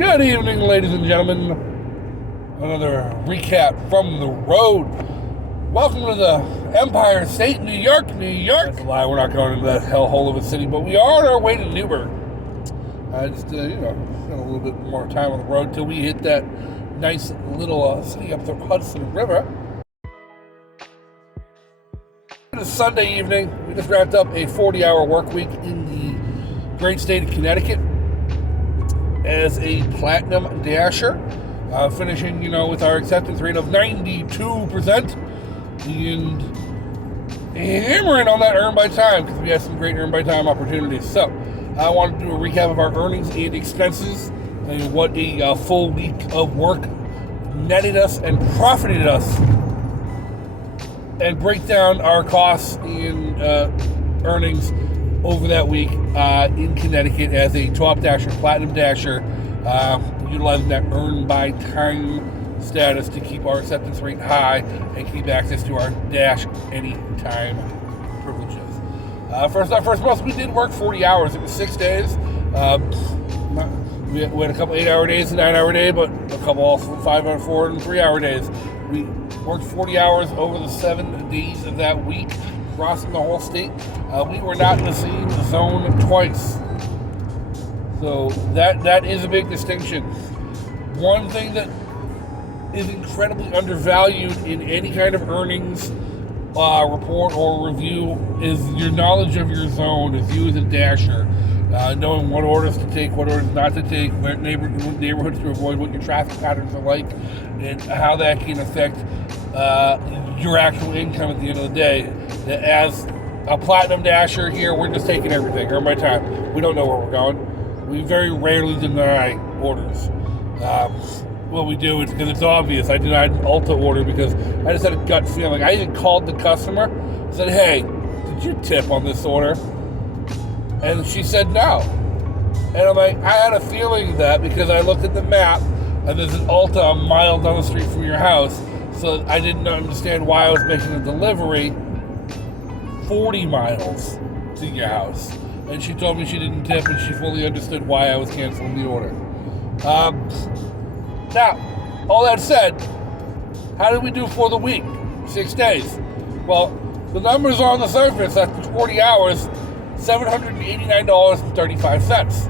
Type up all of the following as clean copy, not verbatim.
Good evening, ladies and gentlemen. Another recap from the road. Welcome to the Empire State, New York. That's a lie, we're not going into that hellhole of a city, but we are on our way to Newburgh. Got a little bit more time on the road till we hit that nice little city up the Hudson River. It's Sunday evening. We just wrapped up a 40-hour work week in the great state of Connecticut as a platinum dasher, finishing, with our acceptance rate of 92% and hammering on that earn by time because we had some great earn by time opportunities. So I want to do a recap of our earnings and expenses and what a full week of work netted us and profited us, and break down our costs and earnings over that week in Connecticut as a top dasher, platinum dasher, utilizing that earn by time status to keep our acceptance rate high and keep access to our dash anytime privileges. First month we did work 40 hours. It was 6 days. We had a couple 8-hour days, a 9-hour day, but a couple also 5 or 4 and 3-hour days. We worked 40 hours over the 7 days of that week, crossing the whole state. We were not in the same zone twice. So that is a big distinction. One thing that is incredibly undervalued in any kind of earnings report or review is your knowledge of your zone as you as a dasher. Knowing what orders to take, what orders not to take, what neighborhoods to avoid, what your traffic patterns are like, and how that can affect your actual income at the end of the day. As a platinum dasher here, we're just taking everything, earn my time. We don't know where we're going. We very rarely deny orders. What we do is because it's obvious. I denied an Ulta order because I just had a gut feeling. I even called the customer, said, "Hey, did you tip on this order?" And she said no. And I'm like, I had a feeling that because I looked at the map and there's an Ulta a mile down the street from your house, so I didn't understand why I was making a delivery 40 miles to your house. And she told me she didn't tip, and she fully understood why I was canceling the order. Now, all that said, how did we do for the week? 6 days. Well, the numbers on the surface after 40 hours, $789.35.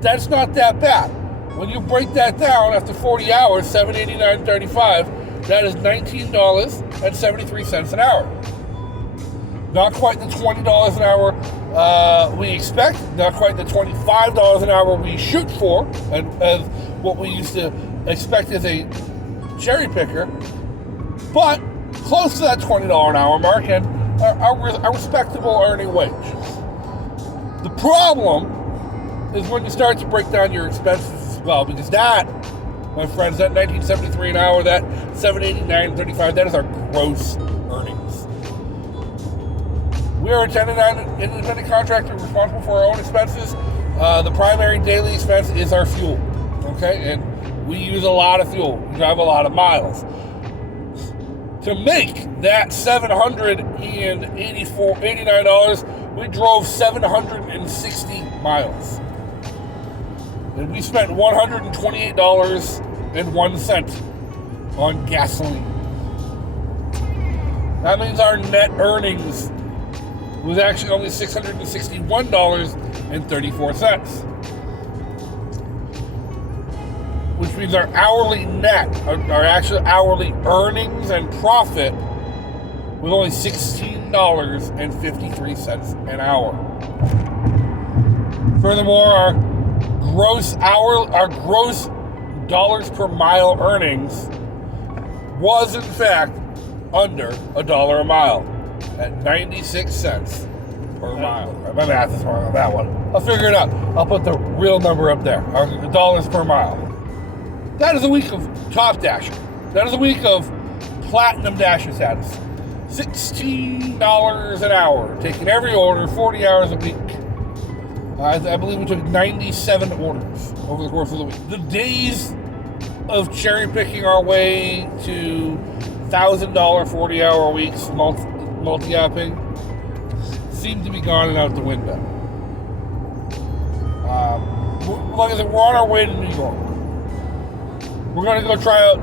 That's not that bad. When you break that down after 40 hours, $789.35, that is $19.73 an hour. Not quite the $20 an hour we expect, not quite the $25 an hour we shoot for, and as what we used to expect as a cherry picker, but close to that $20 an hour mark and a respectable earning wage. The problem is when you start to break down your expenses as well, because that, my friends, that $19.73 an hour, that $789.35, that is our gross earnings. We are a 1099 independent contractor responsible for our own expenses. The primary daily expense is our fuel, okay? And we use a lot of fuel. We drive a lot of miles. To make that $789, we drove 760 miles. And we spent $128.01 on gasoline. That means our net earnings was actually only $661.34. Which means our hourly net, our actual hourly earnings and profit was only $16.53 an hour. Furthermore, our gross dollars per mile earnings was in fact under $1 a mile at 96 cents per mile. My math is wrong on that one. I'll figure it out. I'll put the real number up there. Our dollars per mile. That is a week of top dasher. That is a week of platinum dasher status. $16 an hour, taking every order, 40 hours a week. I believe we took 97 orders over the course of the week. The days of cherry picking our way to $1,000 40-hour weeks, multi-apping, seem to be gone and out the window. like I said, we're on our way to New York. We're going to go try out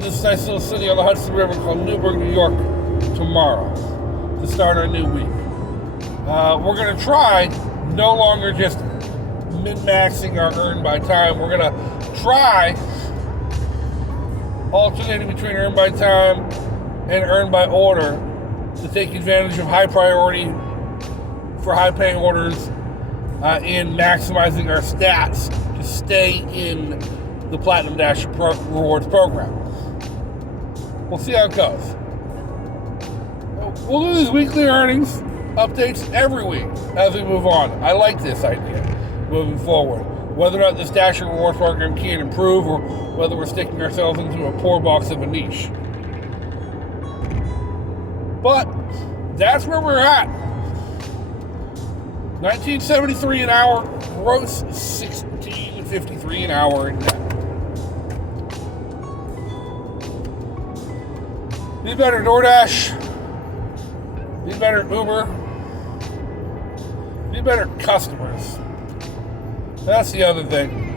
this nice little city on the Hudson River called Newburgh, New York tomorrow to start our new week. We're going to try no longer just min-maxing our earn by time. We're going to try alternating between earn by time and earn by order to take advantage of high priority for high paying orders in maximizing our stats to stay in the Platinum Dash Rewards program. We'll see how it goes. We'll do these weekly earnings updates every week as we move on. I like this idea moving forward. Whether or not this Dasher Rewards program can improve or whether we're sticking ourselves into a poor box of a niche. But that's where we're at. $19.73 an hour, gross $16.53 an hour in net. Be better DoorDash. Be better Uber. Be better customers. That's the other thing.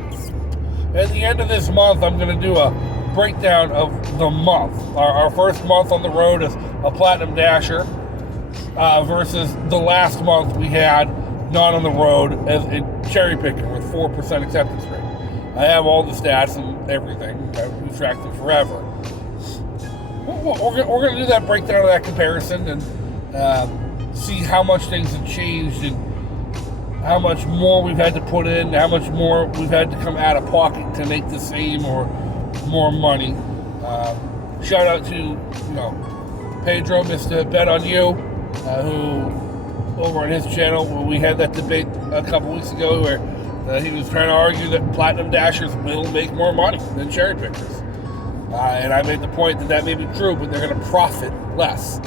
At the end of this month, I'm going to do a breakdown of the month. Our first month on the road as a Platinum Dasher versus the last month we had not on the road as a cherry picker with 4% acceptance rate. I have all the stats and everything. We've tracked them forever. We're going to do that breakdown of that comparison and see how much things have changed and how much more we've had to put in, how much more we've had to come out of pocket to make the same or more money. Shout out to Pedro, Mr. Bet on You, who over on his channel, we had that debate a couple weeks ago where he was trying to argue that Platinum Dashers will make more money than cherry pickers. And I made the point that may be true, but they're going to profit less.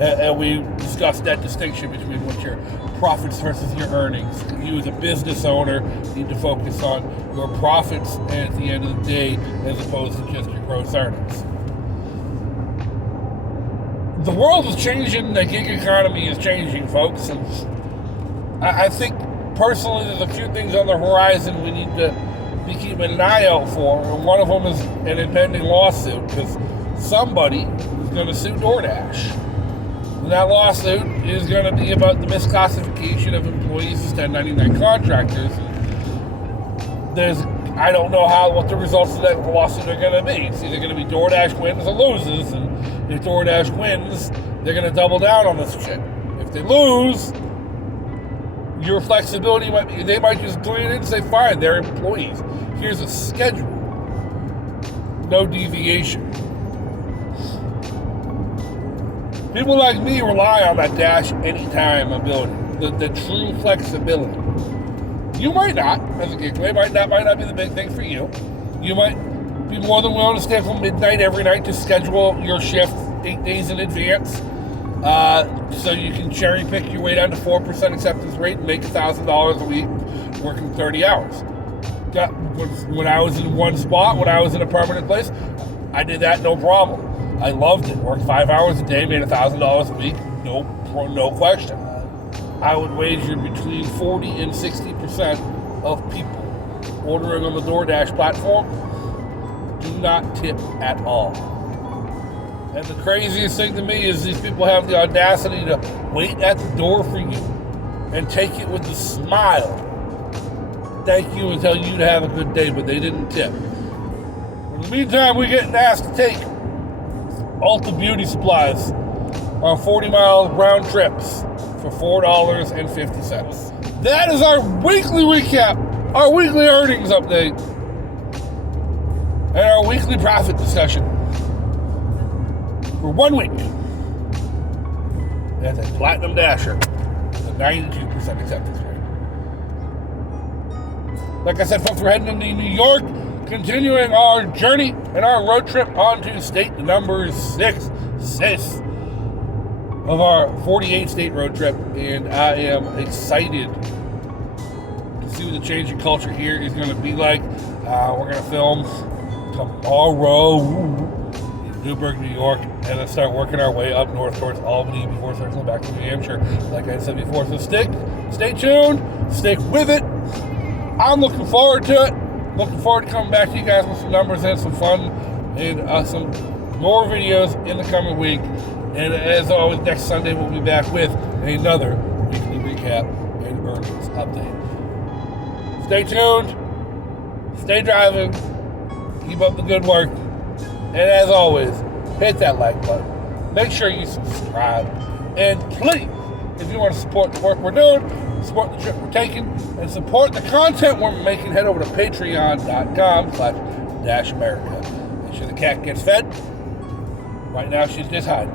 And we discussed that distinction between what your profits versus your earnings. You as a business owner need to focus on your profits at the end of the day as opposed to just your gross earnings. The world is changing, the gig economy is changing, folks, and I think personally there's a few things on the horizon we need to be keeping an eye out for, and one of them is an impending lawsuit because somebody is going to sue DoorDash. And that lawsuit is going to be about the misclassification of employees as 1099 contractors. I don't know what the results of that lawsuit are going to be. It's either going to be DoorDash wins or loses, and if DoorDash wins, they're going to double down on this shit. If they lose, your flexibility they might just go in and say, fine, they're employees. Here's a schedule. No deviation. People like me rely on that dash anytime ability, the true flexibility. You might not, as a gateway, might not be the big thing for you. You might be more than willing to stay until midnight every night to schedule your shift 8 days in advance, so you can cherry pick your way down to 4% acceptance rate and make $1,000 a week working 30 hours. When I was in one spot, when I was in a permanent place, I did that no problem. I loved it. Worked 5 hours a day, made $1,000 a week, no question. I would wager between 40 and 60% of people ordering on the DoorDash platform do not tip at all. And the craziest thing to me is these people have the audacity to wait at the door for you and take it with a smile. Thank you and tell you to have a good day, but they didn't tip. In the meantime, we're getting asked to take Ulta Beauty Supplies on 40-mile round trips for $4.50. That is our weekly recap, our weekly earnings update, and our weekly profit discussion for 1 week. That's a Platinum Dasher with a 92% acceptance rate. Like I said, folks, we're heading into New York, continuing our journey and our road trip onto state number 6 of our 48-state road trip, and I am excited to see what the changing culture here is going to be like. We're going to film tomorrow in Newburgh, New York, and then start working our way up north towards Albany before circling back to New Hampshire. Like I said before, so stay tuned, stick with it. I'm looking forward to it. Looking forward to coming back to you guys with some numbers and some fun and some more videos in the coming week. And as always, next Sunday we'll be back with another weekly recap and earnings update. Stay tuned. Stay driving. Keep up the good work. And as always, hit that like button. Make sure you subscribe. And please, if you want to support the work we're doing, support the trip we're taking, and support the content we're making, head over to patreon.com/Dash America. Make sure the cat gets fed. Right now, she's just hiding.